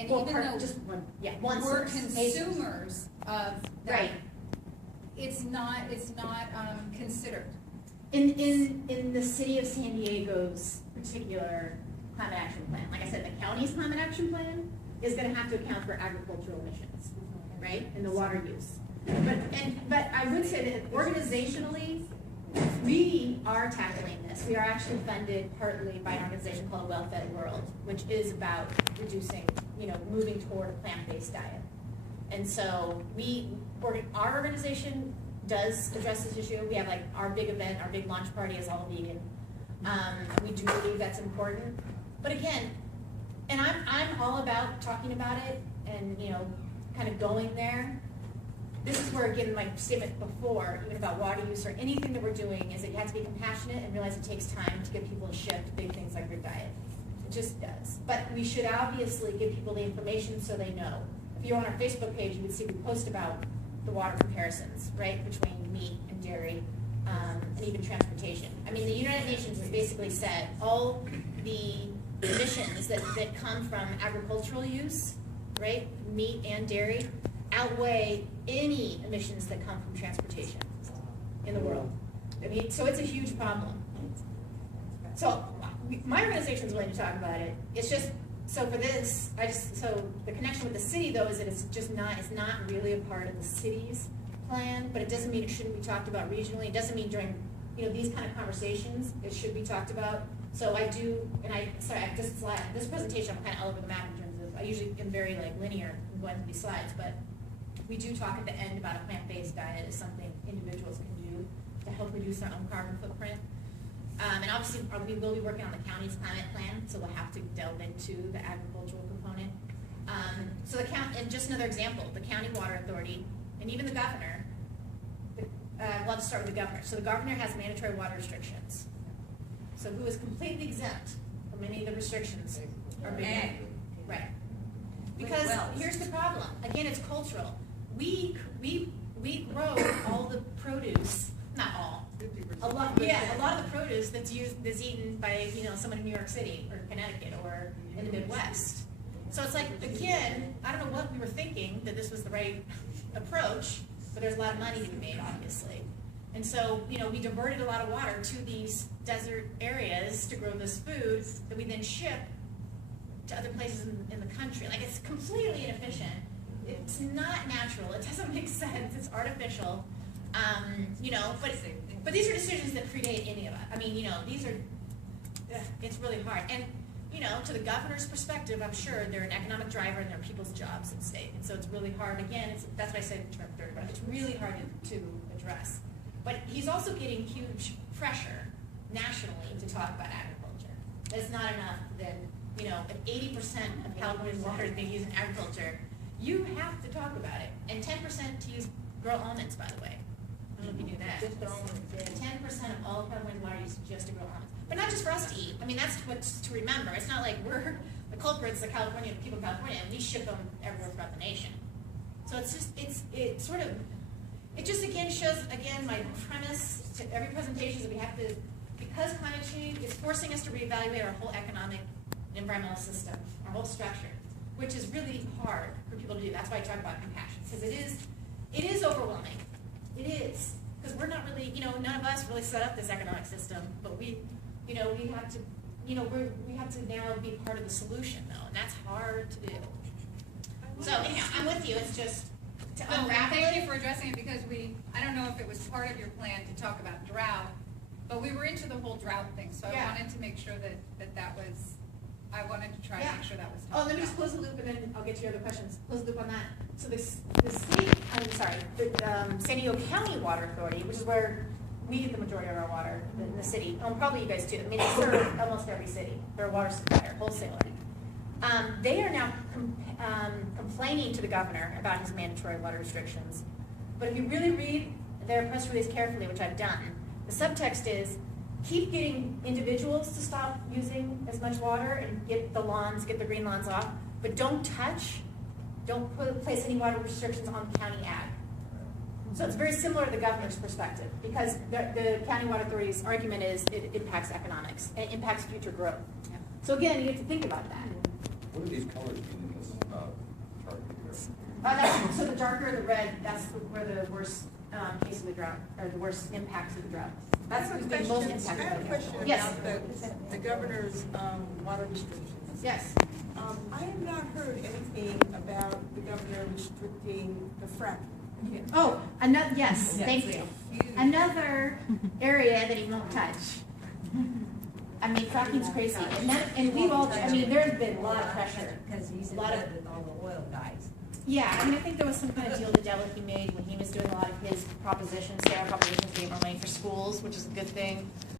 And Well, even though just one, yeah, one we're source. consumers of that, Right. it's not considered. In the city of San Diego's particular climate action plan, like I said, the county's climate action plan is gonna have to account for agricultural emissions, right, and the water use. But I would say that organizationally, we are tackling this. We are actually funded partly by an organization called Well-Fed World, which is about reducing, moving toward a plant-based diet. And so our organization does address this issue. We have like our big event, our big launch party is all vegan. We do believe that's important. But again, and I'm all about talking about it and, kind of going there. This is where, again, my statement before, even about water use or anything that we're doing, is that you have to be compassionate and realize it takes time to get people to shift big things like their diet. It just does. But we should obviously give people the information so they know. If you're on our Facebook page, you would see we post about the water comparisons, right, between meat and dairy, and even transportation. I mean, the United Nations has basically said all the emissions that come from agricultural use, right, meat and dairy, outweigh any emissions that come from transportation in the world. I mean, so it's a huge problem. So my organization is willing to talk about it. It's just, so for this, so the connection with the city though is that it's not really a part of the city's plan, but it doesn't mean it shouldn't be talked about regionally. It doesn't mean during, these kind of conversations, it should be talked about. So I do, this presentation, I'm kind of all over the map in terms of, I usually am very linear in going through these slides, but we do talk at the end about a plant-based diet as something individuals can do to help reduce their own carbon footprint. And obviously, we will be working on the county's climate plan, so we'll have to delve into the agricultural component. So and just another example, the county water authority, and even the governor, I'd love to start with the governor. So the governor has mandatory water restrictions. So who is completely exempt from any of the restrictions are big ag. Right. Because here's the problem. Again, it's cultural. We grow all the produce, not all, a lot of the produce that's eaten by someone in New York City or Connecticut or in the Midwest. So it's like, again, I don't know what we were thinking that this was the right approach, but there's a lot of money to be made, obviously. And so, we diverted a lot of water to these desert areas to grow this food that we then ship to other places in the country. Like, it's completely inefficient. It's not natural. It doesn't make sense. It's artificial. But these are decisions that predate any of us. I mean, these are, it's really hard. And, to the governor's perspective, I'm sure they're an economic driver and there are people's jobs at stake. And so it's really hard. Again, that's why I said it's really hard to address. But he's also getting huge pressure nationally to talk about agriculture. It's not enough that, if 80% of California's water is being used in agriculture, you have to talk about it. And 10% to grow almonds, by the way. I don't know if you knew that. Just almonds. 10% of all of California's water used just to grow almonds. But not just for us to eat. I mean, that's what's to remember. It's not like we're the culprits, the people of California, and we ship them everywhere throughout the nation. So it's just, it just again shows, my premise to every presentation is that we have to, because climate change is forcing us to reevaluate our whole economic and environmental system, our whole structure, which is really hard for people to do. That's why I talk about compassion, because it is overwhelming. It is, because we're not really, none of us really set up this economic system, but we have to, we have to now be part of the solution, though, and that's hard to do. So anyhow, I'm with you. It's just to unwrap it. Thank you for addressing it, because I don't know if it was part of your plan to talk about drought, but we were into the whole drought thing, so I wanted to make sure that was, I wanted to try to make sure that was talked let me about. just close the loop and then I'll get to your other questions. Close the loop on that. So the San Diego County Water Authority, which is where we get the majority of our water in the city, probably you guys too. I mean, they serve almost every city. They're a water supplier, wholesaler. They are now complaining to the governor about his mandatory water restrictions. But if you really read their press release carefully, which I've done, the subtext is keep getting individuals to stop using as much water and get the green lawns off, but don't place any water restrictions on the county ag. So it's very similar to the governor's perspective, because the County Water Authority's argument is it impacts economics and it impacts future growth. So again, you have to think about that. What do these colors mean in this chart here? So the darker the red, that's where the worst case of the drought, or the worst impacts of the drought. That's what's been most I impacted. have a question Yes. about the governor's water restrictions. Yes. I have not heard anything about the governor restricting the fracking. Oh, another, yes, Yes. thank you. Another area that he won't touch. I mean, fracking's crazy, and we've all, I mean, there's been a lot of pressure. Because he's A lot of- with all the oil guys. Yeah, I mean, I think there was some kind of deal that Della he made when he was doing a lot of his propositions, there propositions being made for schools, which is a good thing.